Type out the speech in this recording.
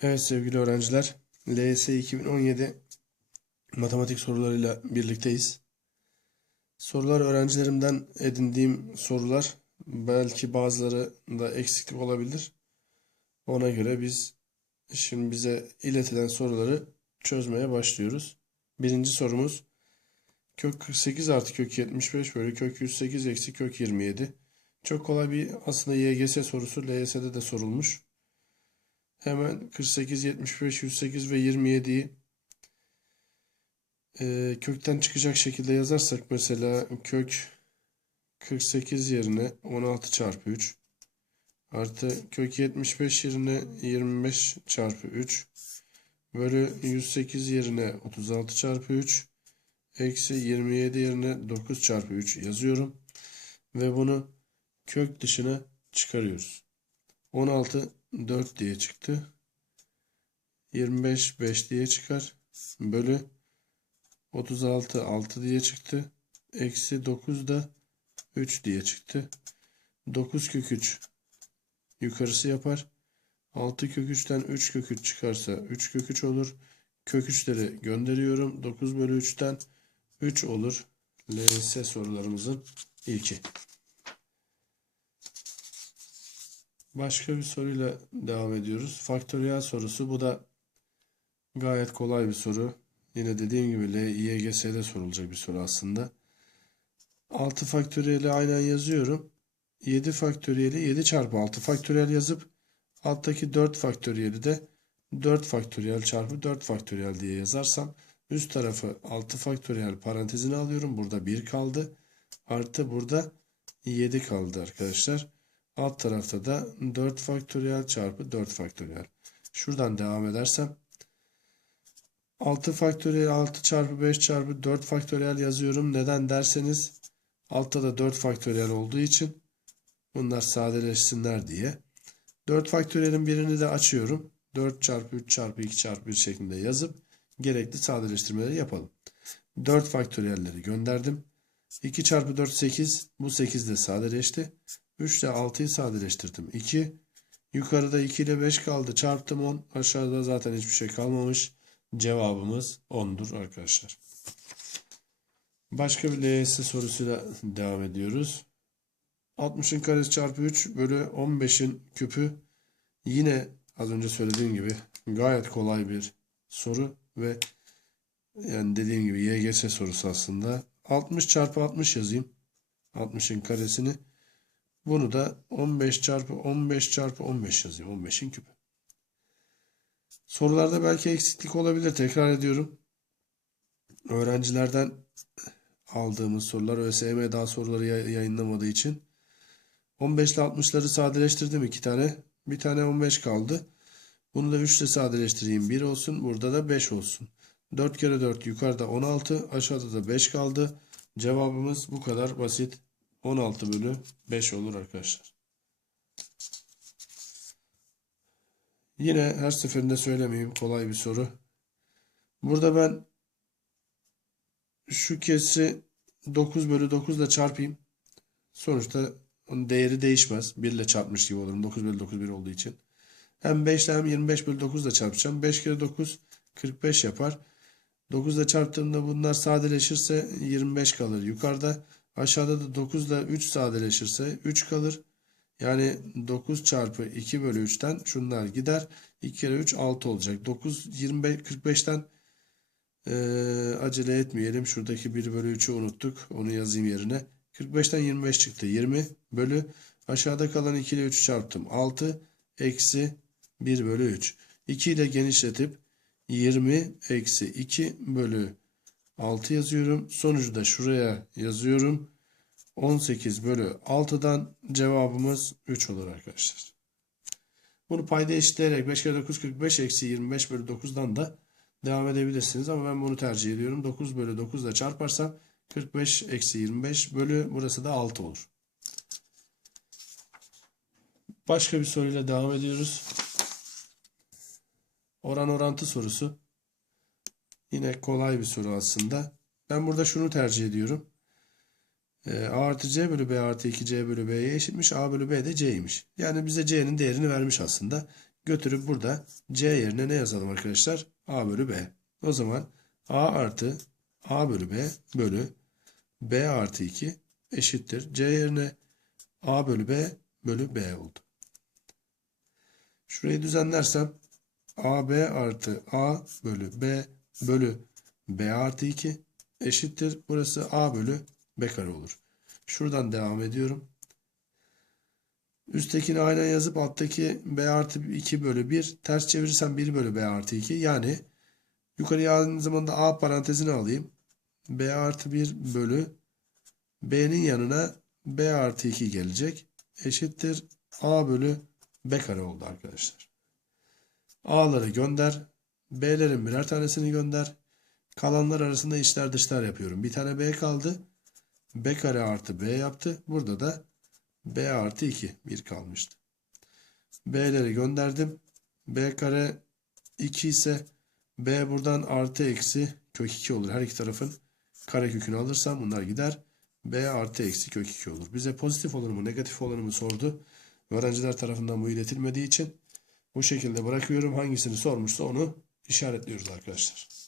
Evet sevgili öğrenciler, LYS 2017 matematik sorularıyla birlikteyiz. Sorular öğrencilerimden edindiğim sorular. Belki bazıları da eksiklik olabilir. Ona göre biz şimdi bize iletilen soruları çözmeye başlıyoruz. Birinci sorumuz kök 48 artı kök 75 bölü kök 108 eksi kök 27. Çok kolay bir aslında YGS sorusu LYS'de de sorulmuş. Hemen 48, 75, 108 ve 27'yi e, kökten çıkacak şekilde yazarsak mesela kök 48 yerine 16 çarpı 3 artı kök 75 yerine 25 çarpı 3 bölü 108 yerine 36 çarpı 3 eksi 27 yerine 9 çarpı 3 yazıyorum ve bunu kök dışına çıkarıyoruz. 16 4 diye çıktı. 25 5 diye çıkar. Bölü 36 6 diye çıktı. Eksi 9 da 3 diye çıktı. 9 kök 3 yukarısı yapar. 6 kök 3'ten 3 kök 3 çıkarsa 3 kök 3 olur. Kök 3'leri gönderiyorum. 9 bölü 3'ten 3 olur. LS sorularımızın ilki. Başka bir soruyla devam ediyoruz. Faktöriyel sorusu. Bu da gayet kolay bir soru. Yine dediğim gibi LYGS'de sorulacak bir soru aslında. 6 faktöriyeli aynen yazıyorum. 7 faktöriyeli 7 çarpı 6 faktöriyel yazıp alttaki 4 faktöriyeli de 4 faktöriyel çarpı 4 faktöriyel diye yazarsam üst tarafı 6 faktöriyel parantezine alıyorum. Burada 1 kaldı. Artı burada 7 kaldı arkadaşlar. Alt tarafta da 4 faktöriyel çarpı 4 faktöriyel. Şuradan devam edersem 6 faktöriyel 6 çarpı 5 çarpı 4 faktöriyel yazıyorum. Neden derseniz altta da 4 faktöriyel olduğu için bunlar sadeleşsinler diye. 4 faktöriyelin birini de açıyorum. 4 çarpı 3 çarpı 2 çarpı 1 şeklinde yazıp gerekli sadeleştirmeleri yapalım. 4 faktöriyelleri gönderdim. 2 çarpı 4 8. Bu 8 de sadeleşti. 3 ile 6'yı sadeleştirdim. 2. Yukarıda 2 ile 5 kaldı. Çarptım 10. Aşağıda zaten hiçbir şey kalmamış. Cevabımız 10'dur arkadaşlar. Başka bir LYS sorusuyla devam ediyoruz. 60'ın karesi çarpı 3 bölü 15'in küpü yine az önce söylediğim gibi gayet kolay bir soru ve yani dediğim gibi YGS sorusu aslında. 60 çarpı 60 yazayım. 60'ın karesini. Bunu da 15 çarpı 15 çarpı 15 yazayım. 15'in küpü. Sorularda belki eksiklik olabilir. Tekrar ediyorum. Öğrencilerden aldığımız sorular ÖSYM daha soruları yayınlamadığı için 15 ile 60'ları sadeleştirdim iki tane. Bir tane 15 kaldı. Bunu da 3 ile sadeleştireyim. 1 olsun. Burada da 5 olsun. 4 kere 4 yukarıda 16. Aşağıda da 5 kaldı. Cevabımız bu kadar basit. 16 bölü 5 olur arkadaşlar. Yine her seferinde söylemeyeyim kolay bir soru. Burada ben şu kesri 9 bölü 9 ile çarpayım. Sonuçta onun değeri değişmez. 1 ile çarpmış gibi olurum. 9 bölü 9 1 olduğu için. Hem 5 ile hem 25 bölü 9 ile çarpacağım. 5 kere 9 45 yapar. 9 ile çarptığımda bunlar sadeleşirse 25 kalır. Yukarıda aşağıda da 9 ile 3 sadeleşirse 3 kalır. Yani 9 çarpı 2 bölü 3'ten şunlar gider. 2 kere 3 6 olacak. 9 25 45'ten e, acele etmeyelim. Şuradaki 1 bölü 3'ü unuttuk. Onu yazayım yerine. 45'ten 25 çıktı. 20 bölü aşağıda kalan 2 ile 3'ü çarptım. 6 eksi 1 bölü 3. 2 ile genişletip 20 eksi 2 bölü 6 yazıyorum. Sonucu da şuraya yazıyorum. 18 bölü 6'dan cevabımız 3 olur arkadaşlar. Bunu payda eşitleyerek 5 kere 9 45 eksi 25 bölü 9'dan da devam edebilirsiniz. Ama ben bunu tercih ediyorum. 9 bölü 9 ile çarparsam 45 eksi 25 bölü burası da 6 olur. Başka bir soruyla devam ediyoruz. Oran orantı sorusu. Yine kolay bir soru aslında. Ben burada şunu tercih ediyorum. E, A artı C bölü B artı 2C bölü B'ye eşitmiş. A bölü B de C'ymiş. Yani bize C'nin değerini vermiş aslında. götürüp burada C yerine ne yazalım arkadaşlar? A bölü B. O zaman A artı A bölü B bölü B artı 2 eşittir. C yerine A bölü B bölü B oldu. Şurayı düzenlersem AB artı A bölü B bölü B artı 2 eşittir. Burası A bölü B kare olur. Şuradan devam ediyorum. Üsttekini aynen yazıp alttaki B artı 2 bölü 1 ters çevirirsem 1 bölü B artı 2 yani yukarıya aldığım zaman da A parantezini alayım. B artı 1 bölü B'nin yanına B artı 2 gelecek. Eşittir A bölü B kare oldu arkadaşlar. A'ları gönder. B'lerin birer tanesini gönder. Kalanlar arasında içler dışlar yapıyorum. Bir tane B kaldı. B kare artı B yaptı. Burada da B artı 2 bir kalmıştı. B'leri gönderdim. B kare 2 ise B buradan artı eksi kök 2 olur. Her iki tarafın kare kökünü alırsam bunlar gider. B artı eksi kök 2 olur. Bize pozitif olanı mı negatif olanı mı sordu. Öğrenciler tarafından bu iletilmediği için bu şekilde bırakıyorum. Hangisini sormuşsa onu işaretliyoruz arkadaşlar.